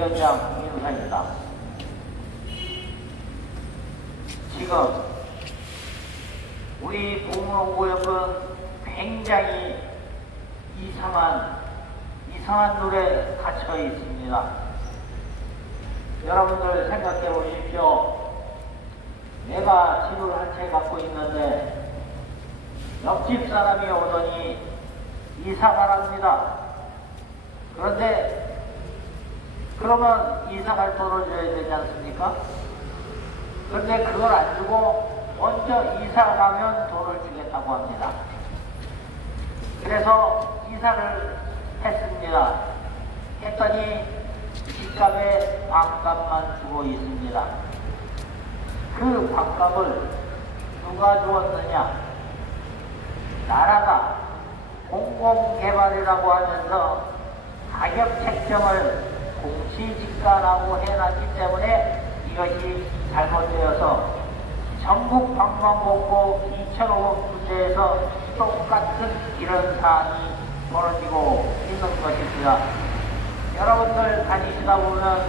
위원장 인사입니다. 지금 우리 동문구역은 굉장히 이상한 노래에 갇혀 있습니다. 여러분들 생각해 보십시오. 내가 집을 한 채 갖고 있는데 옆집 사람이 오더니 이사 가랍니다. 그런데 그러면 이사 갈 돈을 줘야 되지 않습니까? 그런데 그걸 안 주고 먼저 이사 가면 돈을 주겠다고 합니다. 그래서 이사를 했습니다. 했더니 집값에 반값만 주고 있습니다. 그 반값을 누가 주었느냐? 나라가 공공개발이라고 하면서 가격 책정을 공시지가라고 해놨기 때문에 이것이 잘못되어서 전국 방방곡곡 2,500 군데에서 똑같은 이런 사안이 벌어지고 있는 것입니다. 여러분들 다니시다 보면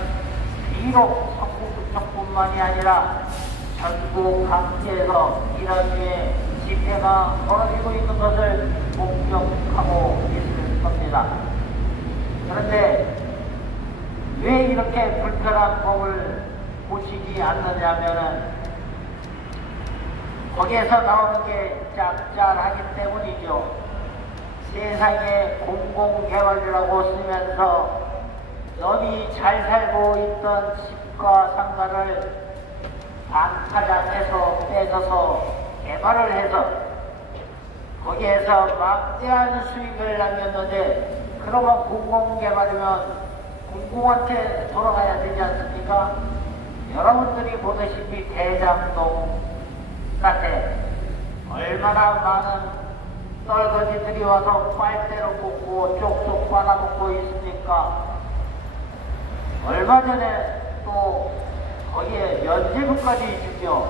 비록 성북구청뿐만이 아니라 전국 각지에서 이런 류의 집회가 벌어지고 있는 것을 목격하고 있을 겁니다. 그런데 왜 이렇게 불편한 법을 고치지 않느냐면은 거기에서 나오는 게 짭짤하기 때문이죠. 세상에 공공개발이라고 쓰면서 너희 잘 살고 있던 집과 상가를 반타작해서 뺏어서 개발을 해서 거기에서 막대한 수익을 남겼는데 그러면 공공개발이면 공공한테 돌아가야 되지 않습니까? 여러분들이 보다시피 대장동 사태 얼마나 많은 떨거지들이 와서 빨대로 꽂고 쪽쪽 빨아먹고 있습니까? 얼마 전에 또 거기에 면제부까지 주며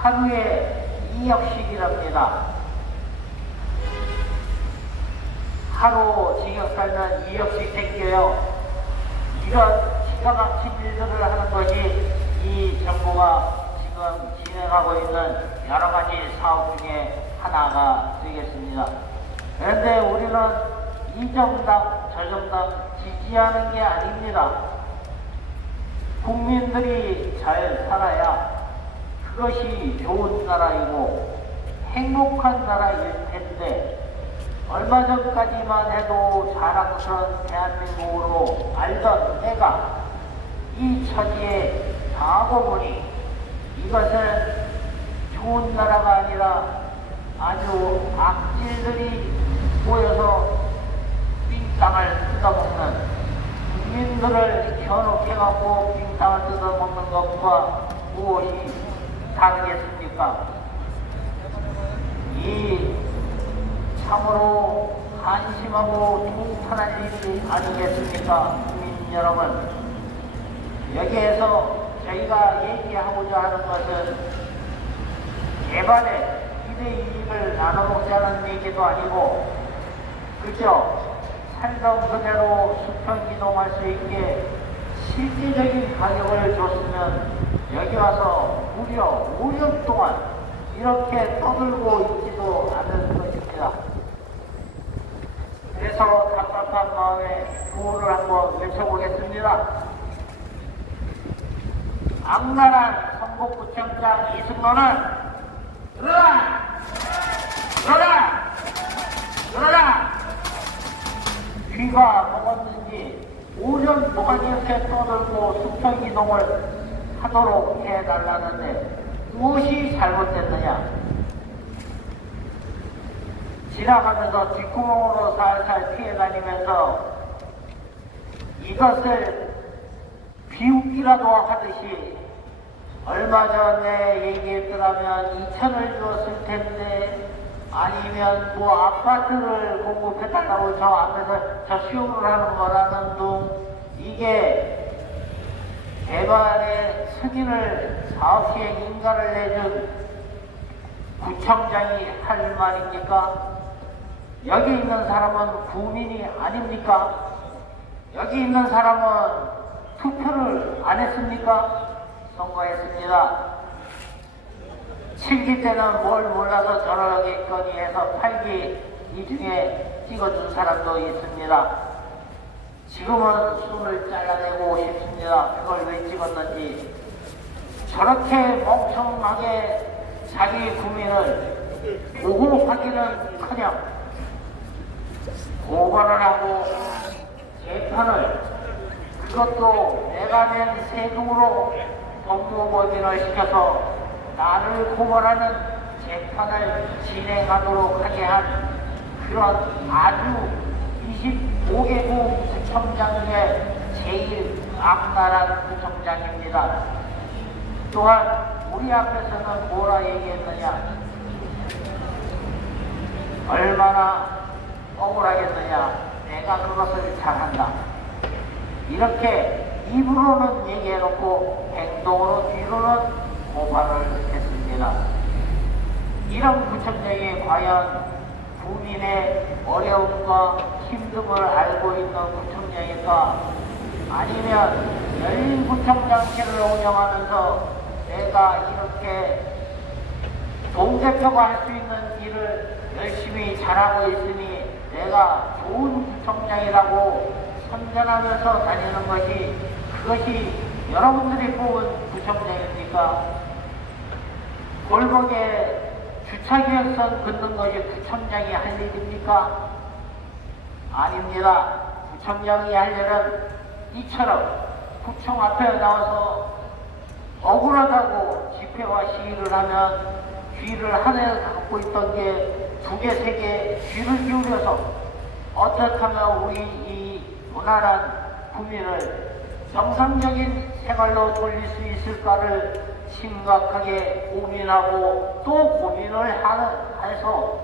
하루에 2억씩이랍니다. 하루 징역 살면 2억씩 생겨요. 이런 기가 막힌 일들을 하는 것이 이 정부가 지금 진행하고 있는 여러 가지 사업 중에 하나가 되겠습니다. 그런데 우리는 이 정당, 저 정당 지지하는 게 아닙니다. 국민들이 잘 살아야 그것이 좋은 나라이고 행복한 나라일 텐데 얼마 전까지만 해도 자랑스러운 대한민국으로 알던 내가 이 처지에 당하고 보니 이것은 좋은 나라가 아니라 아주 악질들이 모여서 빙땅을 뜯어먹는 국민들을 현혹해갖고 빙땅을 뜯어먹는 것과 무엇이 다르겠습니까? 이 참으로 한심하고 통탄한 일이 아니겠습니까? 국민 여러분, 여기에서 저희가 얘기하고자 하는 것은 개발에 이익을 나눠먹자는 얘기도 아니고 그저 살던 그대로 수평이동할 수 있게 실질적인 가격을 줬으면 여기 와서 무려 5년 동안 이렇게 떠들고 있지도 않을 것입니다. 그래서 답답한 마음에 구호를 한번 외쳐보겠습니다. 악랄한 성북구청장 이승로는 들어라! 들어라! 들어라! 귀가 먹었는지 5년 동안 이렇게 떠들고 수평이동을 하도록 해달라는데 무엇이 잘못됐느냐? 지나가면서 뒷구멍으로 살살 피해다니면서 이것을 비웃기라도 하듯이 얼마 전에 얘기했더라면 2천을 주었을 텐데 아니면 뭐 아파트를 공급해달라고 저 앞에서 저 쇼를 하는 거라는 둥 이게 개발의 승인을 사업시행 인가를 내준 구청장이 할 말입니까? 여기 있는 사람은 구민이 아닙니까? 여기 있는 사람은 투표를 안 했습니까? 선거했습니다. 7기 때는 뭘 몰라서 저러겠거니 해서 8기 이 중에 찍어준 사람도 있습니다. 지금은 손을 잘라내고 싶습니다. 그걸 왜 찍었는지. 저렇게 멍청하게 자기 국민을 보호하기는커녕 고발을 하고 재판을, 그것도 내가 낸 세금으로 법무법인을 시켜서 나를 고발하는 재판을 진행하도록 하게 한 그런 아주 25개국 구청장 중에 제일 악랄한 구청장입니다. 또한 우리 앞에서는 뭐라 얘기했느냐, 얼마나 억울하겠느냐, 내가 그것을 잘한다, 이렇게 입으로는 얘기해놓고 행동으로 뒤로는 고발을 했습니다. 이런 구청장이 과연 국민의 어려움과 힘듦을 알고 있는 구청장일까? 아니면 열린 구청장실을 운영하면서 내가 이렇게 동대표가 할 수 있는 일을 열심히 잘하고 있으니 내가 좋은 구청장이라고 선전하면서 다니는 것이, 그것이 여러분들이 뽑은 구청장입니까? 골목에 주차기획선 긋는 것이 구청장이 할 일입니까? 아닙니다. 구청장이 할 일은 이처럼 구청 앞에 나와서 억울하다고 집회와 시위를 하면 귀를 하나에 갖고 있던 게 2개, 3개 귀를 기울여서 어떻게 하면 우리 이 무난한 국민을 정상적인 생활로 돌릴 수 있을까를 심각하게 고민하고 또 고민을 해서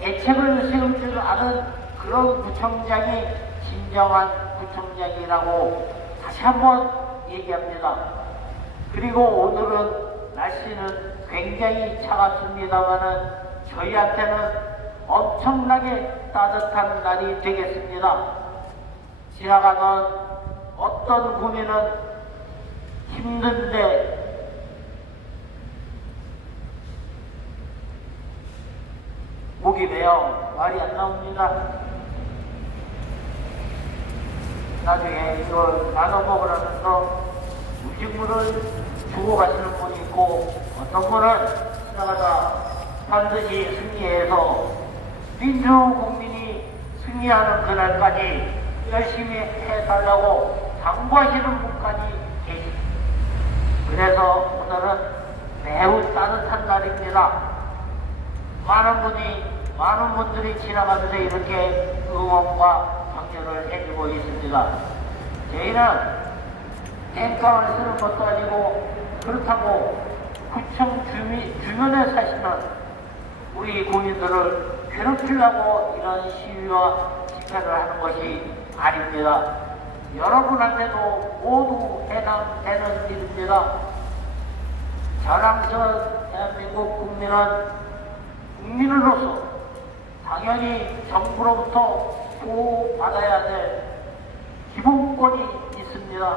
대책을 세울 줄 아는 그런 구청장이 진정한 구청장이라고 다시 한번 얘기합니다. 그리고 오늘은 날씨는 굉장히 차갑습니다만은 저희한테는 엄청나게 따뜻한 날이 되겠습니다. 지나가는 어떤 국민은 힘든데 목이 메어 말이 안 나옵니다. 나중에 이걸 나눠 먹으라면서 음식물을 주고 가시는 분이 있고, 어떤 분은 지나가다 반드시 승리해서 민주국민이 승리하는 그날까지 열심히 해달라고 당부하시는 분까지 계십니다. 그래서 오늘은 매우 따뜻한 날입니다. 많은 분들이 지나가면서 이렇게 응원과 격려를 해주고 있습니다. 저희는 땡깡을 쓰는 것도 아니고, 그렇다고 구청 주변에 사시는 우리 국민들을 괴롭히려고 이런 시위와 집회를 하는 것이 아닙니다. 여러분한테도 모두 해당되는 일입니다. 자랑스러운 대한민국 국민은 국민으로서 당연히 정부로부터 보호받아야 될 기본권이 있습니다.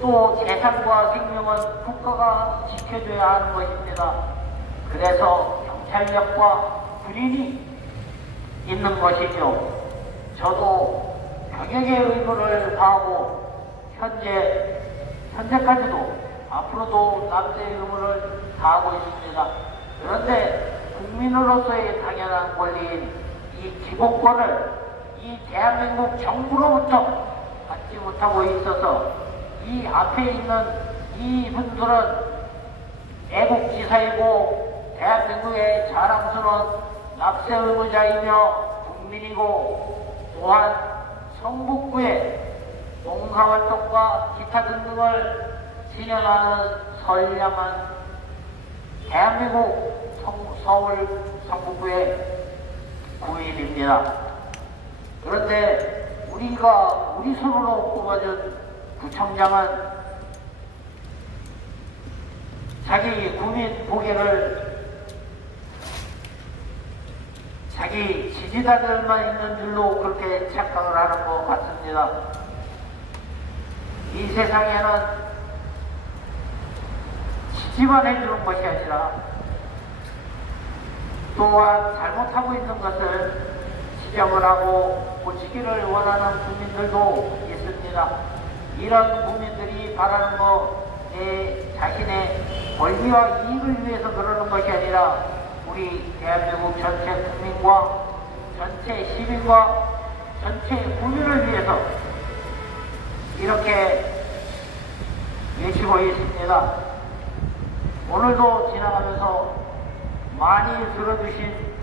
또 재산과 생명은 국가가 지켜줘야 하는 것입니다. 그래서 경찰력과 군인이 있는 것이죠. 저도 병역의 의무를 다하고 현재까지도 앞으로도 남자의 의무를 다하고 있습니다. 그런데 국민으로서의 당연한 권리인 이 기본권을 이 대한민국 정부로부터 받지 못하고 있어서 이 앞에 있는 이분들은 애국지사이고 대한민국의 자랑스러운 납세 의무자이며 국민이고, 또한 성북구의 봉사활동과 기타 등등을 진행하는 선량한 대한민국 서울 성북구의 구인입니다. 그런데 우리 손으로 뽑아준 구청장은 자기 국민 보기를 자기 지지자들만 있는 줄로 그렇게 착각을 하는 것 같습니다. 이 세상에는 지지만 해주는 것이 아니라 또한 잘못하고 있는 것을 지적을 하고 고치기를 원하는 국민들도 있습니다. 이런 국민들이 바라는 거 내 자신의 권리와 이익을 위해서 그러는 것이 아니라 우리 대한민국 전체 국민과 전체 시민과 전체 국민을 위해서 이렇게 외치고 있습니다. 오늘도 지나가면서 많이 들어주신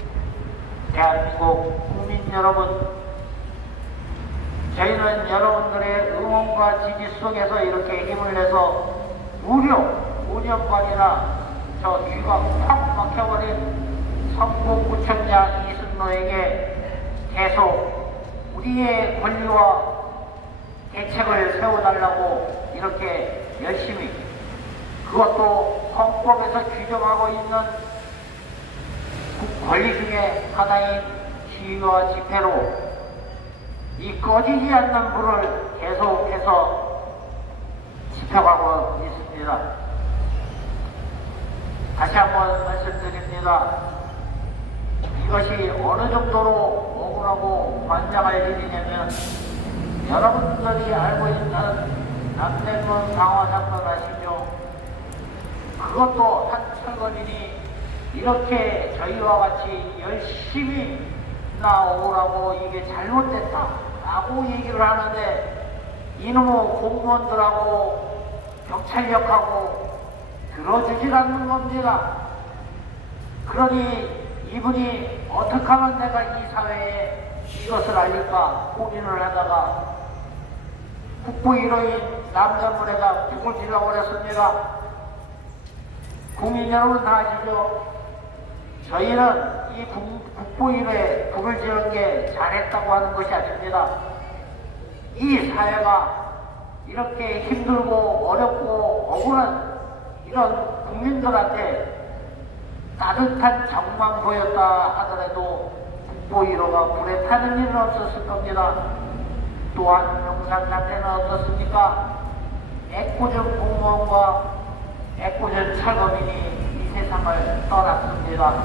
대한민국 국민 여러분, 저희는 여러분들의 응원과 지지 속에서 이렇게 힘을 내서 무려 5년간이나 저 귀가 팍 막혀버린 성북구청장 이승로에게 계속 우리의 권리와 대책을 세워달라고 이렇게 열심히, 그것도 헌법에서 규정하고 있는 권리 중에 하나인 시위와 집회로 이 꺼지지 않는 불을 계속해서 지켜가고 있습니다. 다시 한번 말씀드립니다. 이것이 어느 정도로 억울하고 관장할 일이냐면, 여러분들이 알고 있는 남대문 방화 사건 아시죠? 그것도 한 철거인이 이렇게 저희와 같이 열심히 나오라고 이게 잘못됐다 라고 얘기를 하는데, 이놈의 공무원들하고 경찰력하고 들어주질 않는 겁니다. 그러니 이분이 어떻게 하면 내가 이 사회에 이것을 알릴까 고민을 하다가 국부 1호인 남대문에다 북을 질러버렸습니다. 국민 여러분 다 아시죠? 저희는 이 국부 1호에 북을 지른 게 잘했다고 하는 것이 아닙니다. 이 사회가 이렇게 힘들고 어렵고 억울한 이런 국민들한테 따뜻한 정만 보였다 하더라도 국보 1호가 불에 타는 일은 없었을 겁니다. 또한 용산 사태는 어떻습니까? 애꿎은 공무원과 애꿎은 철거민이 이 세상을 떠났습니다.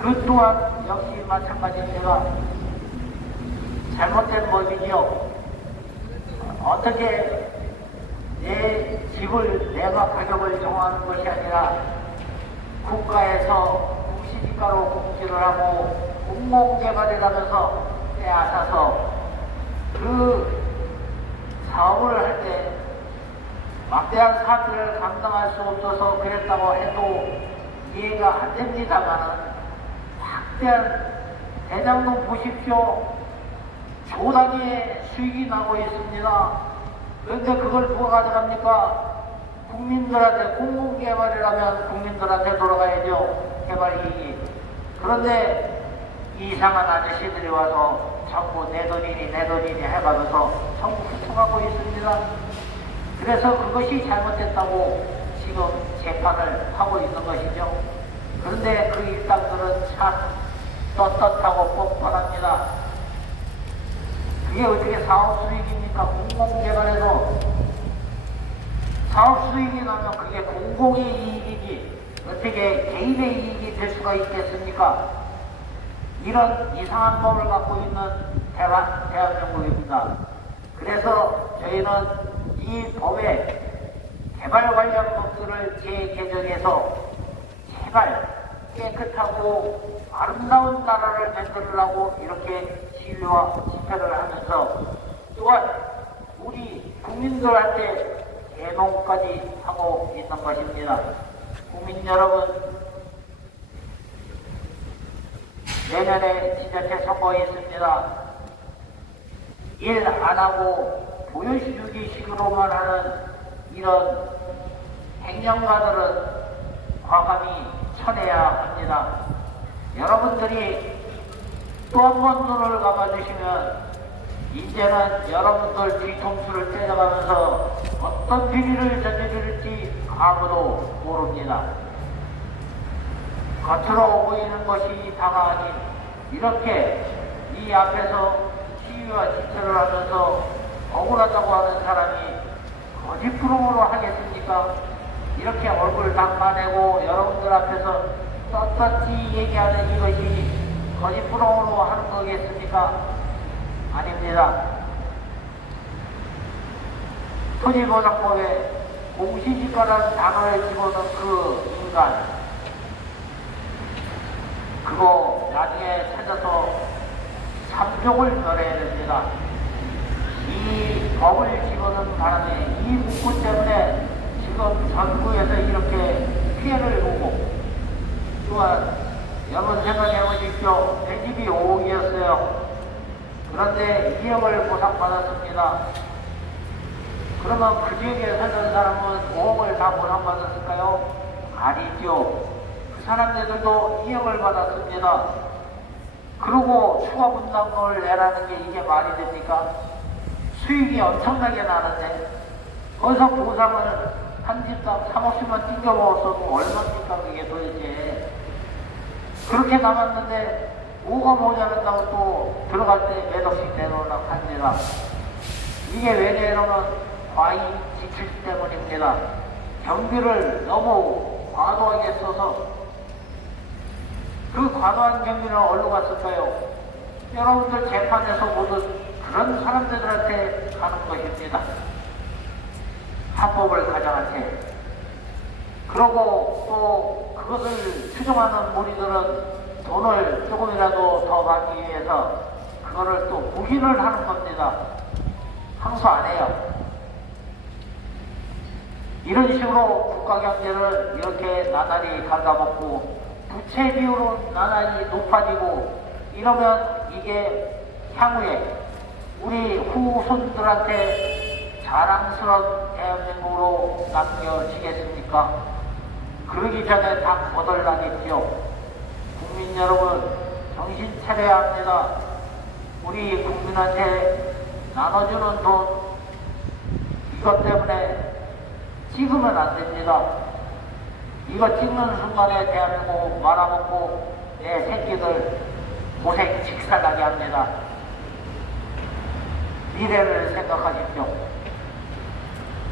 그 또한 역시 마찬가지입니다. 잘못된 법이죠. 어떻게 내 집을 내가 가격을 정하는 것이 아니라 국가에서 공시지가로 공지를 하고 공공개발이라면서 빼앗아서 그 사업을 할 때 막대한 사태를 감당할 수 없어서 그랬다고 해도 이해가 안 됩니다만은, 막대한 대장동 보십시오. 조 단위의 수익이 나고 있습니다. 그런데 그걸 누가 가져갑니까? 국민들한테, 공공개발이라면 국민들한테 돌아가야죠. 개발이익이. 그런데 이상한 아저씨들이 와서 전부 내 돈이니 내 돈이니 해가면서 전부 훔쳐가고 있습니다. 그래서 그것이 잘못됐다고 지금 재판을 하고 있는 것이죠. 그런데 그 일당들은 참 떳떳하고 뻔뻔합니다. 그게 어떻게 사업수익입니까? 공공개발에서 사업수익이 나면 그게 공공의 이익이지 어떻게 개인의 이익이 될 수가 있겠습니까? 이런 이상한 법을 갖고 있는 대한민국입니다. 그래서 저희는 이 법에 개발 관련 법들을 재개정해서 제발 깨끗하고 아름다운 나라를 만들려고 이렇게 시위와 집회를 하면서, 또한 우리 국민들한테 대농까지 하고 있는 것입니다. 국민 여러분, 내년에 지자체 선거 있습니다. 일 안 하고 보여주기식으로만 하는 이런 행정가들은 과감히 쳐내야 합니다. 여러분들이 또 한 번 눈을 감아주시면 이제는 여러분들 뒤통수를 때려가면서 어떤 비밀을 저지를지 아무도 모릅니다. 겉으로 보이는 것이 다가 아닌 이렇게 이 앞에서 시위와 집회를 하면서 억울하다고 하는 되겠습니까? 이렇게 얼굴 닦아내고 여러분들 앞에서 떳떳이 얘기하는 이것이 거짓부렁으로 하는 거겠습니까? 아닙니다. 토지보상법에 공시지가라는 단어를 집어넣은 그 인간, 그거 나중에 찾아서 참족을 멸해야 됩니다. 이 법을 집어넣은 바람에 이 문구 때문에 지금 전국에서 이렇게 피해를 보고, 또한 여러분 생각해 보십시오. 내 집이 5억이었어요. 그런데 2억을 보상받았습니다. 그러면 그 지역에 살던 사람은 5억을 다 보상받았을까요? 아니죠. 그 사람들도 2억을 받았습니다. 그리고 추가 분담금을 내라는 게 이게 말이 됩니까? 수익이 엄청나게 나는데 거기서 보상을 한 집당 3억씩만 띵겨 먹었어도 얼마입니까 그게 도대체. 그렇게 남았는데 5가 모자란다고 또 들어갈 때 몇 억씩 내놓으라고 합니다. 이게 왜 내놓으면 과잉 지출 때문입니다. 경비를 너무 과도하게 써서. 그 과도한 경비는 어디로 갔을까요? 여러분들 재판에서 모두 그런 사람들한테 가는 것입니다. 합법을 가장한테. 그러고 또 그것을 추종하는 무리들은 돈을 조금이라도 더 받기 위해서 그거를 또 부인을 하는 겁니다. 항소 안 해요. 이런 식으로 국가경제를 이렇게 나날이 갉아먹고 부채 비율은 나날이 높아지고 이러면 이게 향후에 우리 후손들한테 자랑스러운 대한민국으로 남겨지겠습니까? 그러기 전에 다 거덜나겠죠. 국민 여러분, 정신 차려야 합니다. 우리 국민한테 나눠주는 돈, 이것 때문에 찍으면 안 됩니다. 이거 찍는 순간에 대한민국 말아먹고 내 새끼들 고생 직살나게 합니다. 미래를 생각하십시오.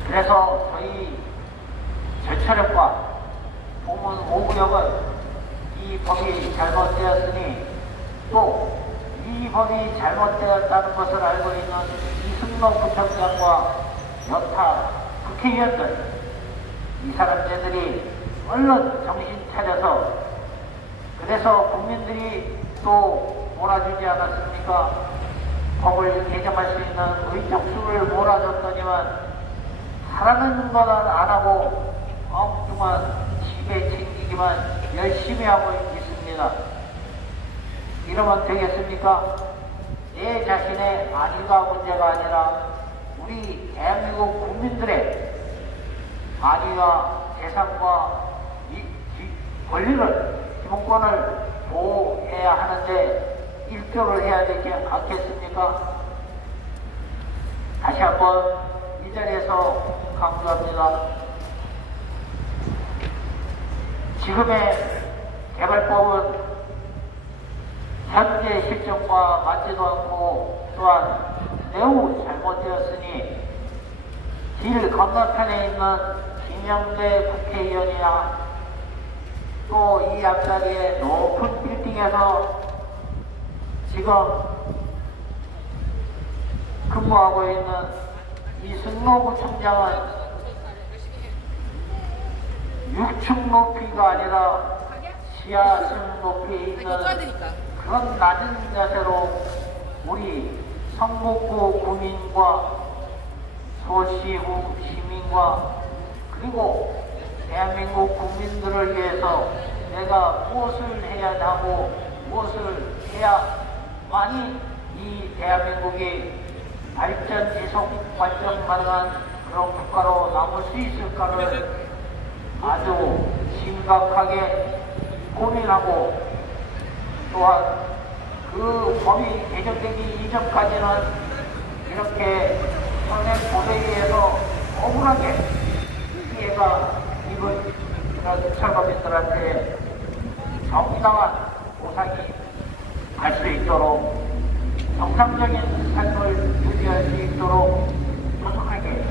그래서 저희 절차력과 보문 5구역은 이 법이 잘못되었으니 또 이 법이 잘못되었다는 것을 알고 있는 이승로 부총장과 여타 국회의원들, 이 사람들이 얼른 정신 차려서, 그래서 국민들이 또 몰아주지 않았습니까? 법을 개정할 수 있는 의족수를 몰아줬더니만 하라는 것은 안 하고 엉뚱한 집에 챙기기만 열심히 하고 있습니다. 이러면 되겠습니까? 내 자신의 안위가 문제가 아니라 우리 대한민국 국민들의 안위와 재산과 권리를, 기본권을 보호해야 하는데 일조를 해야 되지 않겠습니까? 다시 한번 이 자리에서 강조합니다. 지금의 개발법은 현재 실정과 맞지도 않고 또한 매우 잘못되었으니 길 건너편에 있는 김영대 국회의원이나 또 이 앞자리에 높은 빌딩에서 지금 근무하고 있는 이승로 부총장은 6층 높이가 아니라 지하 층 높이에 있는 그런 낮은 자세로 우리 성북구 구민과 소시구 시민과 그리고 대한민국 국민들을 위해서 내가 무엇을 해야 하고 무엇을 해야만이 이 대한민국이 발전, 지속, 발전 가능한 그런 국가로 남을 수 있을까를 아주 심각하게 고민하고, 또한 그 법이 개정되기 이전까지는 이렇게 현행 법에 의해서 억울하게 피해가 입은 이런 철거민들한테 정당한 보상이 갈 수 있도록 정상적인 삶을 유지할 수 있도록 노력하게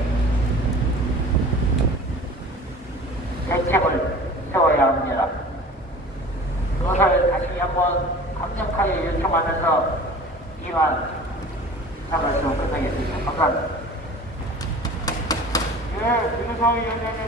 그것을 다시 한번 강력하게 요청하면서 이만 말씀 끝내겠습니다. 감사합니다. 예, 김우성 위원장님